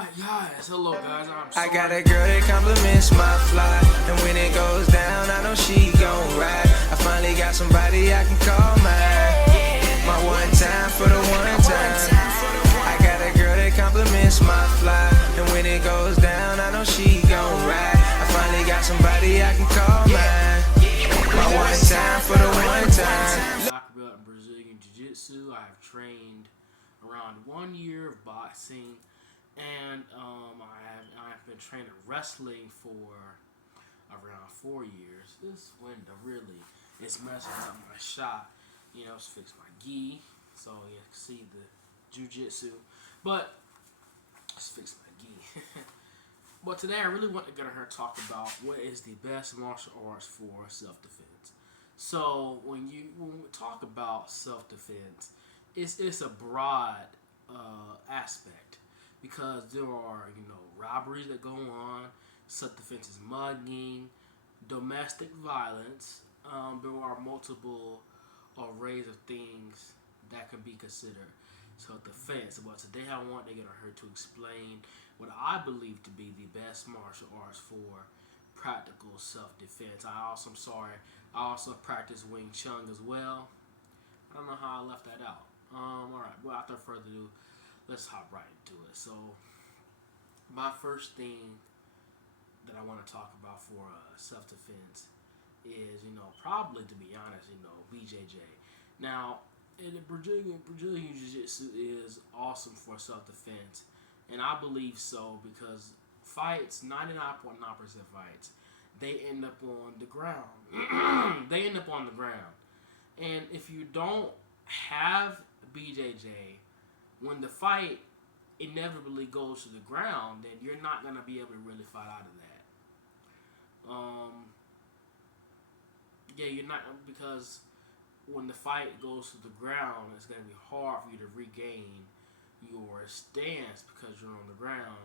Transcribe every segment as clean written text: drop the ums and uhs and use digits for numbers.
Guys, hello guys. I'm I sorry. got a girl that compliments my fly, and when it goes down, I know she gon' ride. I finally got somebody I can call mine. My one time for the one time. I got a girl that compliments my fly, and when it goes down, I know she gon' ride. I finally got somebody I can call mine. My one time for the one time. Black belt in Brazilian Jiu-Jitsu. I have trained around 1 year of boxing, and I have been training wrestling for around 4 years. This window really is messing up my shot. You know, it's fixed my gi, so you can see the jiu-jitsu, but let's fix my gi. But today I really want to get her talk about what is the best martial arts for self-defense. So when we talk about self-defense, it's a broad aspect because there are robberies that go on, self-defense is mugging, domestic violence. There are multiple arrays of things that can be considered self-defense. But today I want to get her to explain what I believe to be the best martial arts for practical self-defense. I also practice Wing Chun as well. I don't know how I left that out. Alright, well, without further ado, let's hop right into it. So, my first thing that I want to talk about for self-defense is, probably, to be honest, BJJ. Now, in the Brazilian Jiu-Jitsu is awesome for self-defense, and I believe so because fights, 99.9% fights, they end up on the ground. They end up on the ground. And if you don't have BJJ, when the fight inevitably goes to the ground, then you're not going to be able to really fight out of that. You're not, because when the fight goes to the ground, it's going to be hard for you to regain your stance because you're on the ground,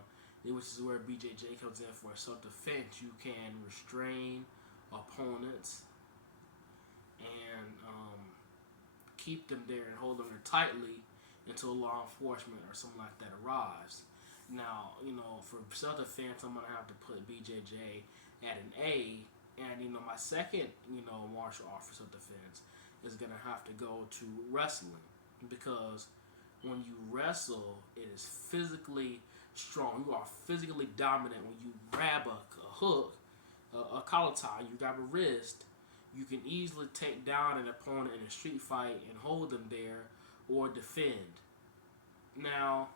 which is where BJJ comes in for self-defense. You can restrain opponents and keep them there and hold them there tightly until law enforcement or something like that arrives. Now, for self-defense, I'm going to have to put BJJ at an A, and, my second, martial art for self-defense is going to have to go to wrestling, because when you wrestle, it is physically strong. You are physically dominant. When you grab a hook, a collar tie, you grab a wrist, you can easily take down an opponent in a street fight and hold them there or defend. Now,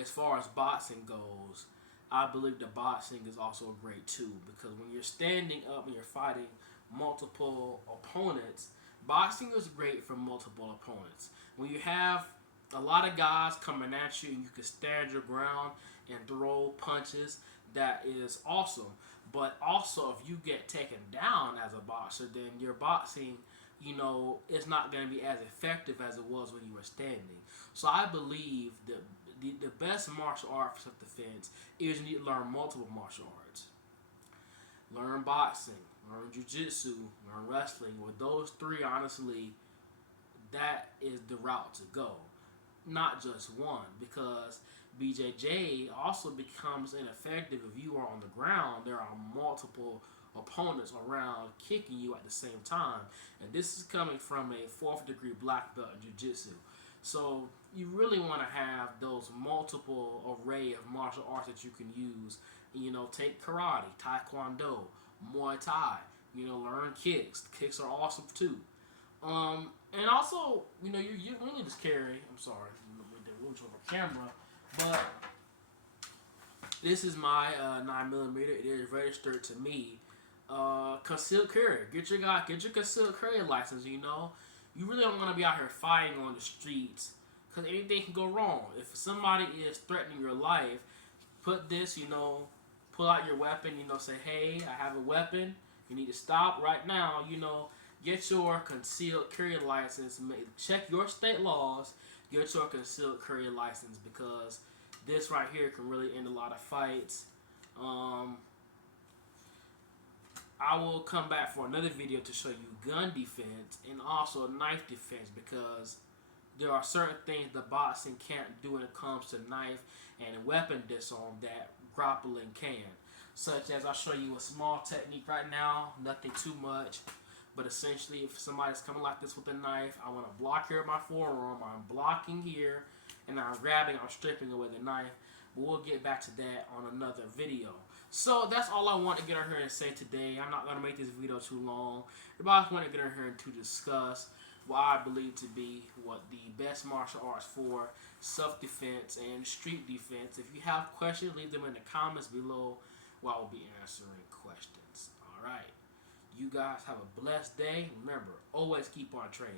as far as boxing goes, I believe that boxing is also great too, because when you're standing up and you're fighting multiple opponents, boxing is great for multiple opponents. When you have a lot of guys coming at you and you can stand your ground and throw punches, that is awesome. But also, if you get taken down as a boxer, then your boxing, is not going to be as effective as it was when you were standing. So I believe that the best martial art for self-defense is you need to learn multiple martial arts. Learn boxing, learn jiu-jitsu, learn wrestling. With those three, honestly, that is the route to go. Not just one, because BJJ also becomes ineffective if you are on the ground. There are multiple opponents around kicking you at the same time. And this is coming from a 4th degree black belt in jiu-jitsu. So you really want to have those multiple array of martial arts that you can use. Take karate, taekwondo, Muay Thai. Learn kicks. Kicks are awesome too. And also, you really just carry. I'm sorry, we moved over camera, but this is my 9mm. It is registered to me. Concealed carry. Get your concealed carry license. You really don't want to be out here fighting on the streets, because anything can go wrong. If somebody is threatening your life, put this, pull out your weapon, say, hey, I have a weapon. You need to stop right now, Get your concealed carry license. Check your state laws. Get your concealed carry license, because this right here can really end a lot of fights. I will come back for another video to show you gun defense and also knife defense, because there are certain things the boxing can't do when it comes to knife and weapon disarm that grappling can. Such as, I'll show you a small technique right now, nothing too much. But essentially, if somebody's coming like this with a knife, I want to block here at my forearm. I'm blocking here, and I'm grabbing, I'm stripping away the knife. But we'll get back to that on another video. So that's all I want to get on here and say today. I'm not going to make this video too long. I just want to get on here to discuss what I believe to be what the best martial arts for self-defense and street defense. If you have questions, leave them in the comments below where I will be answering questions. All right. You guys have a blessed day. Remember, always keep on training.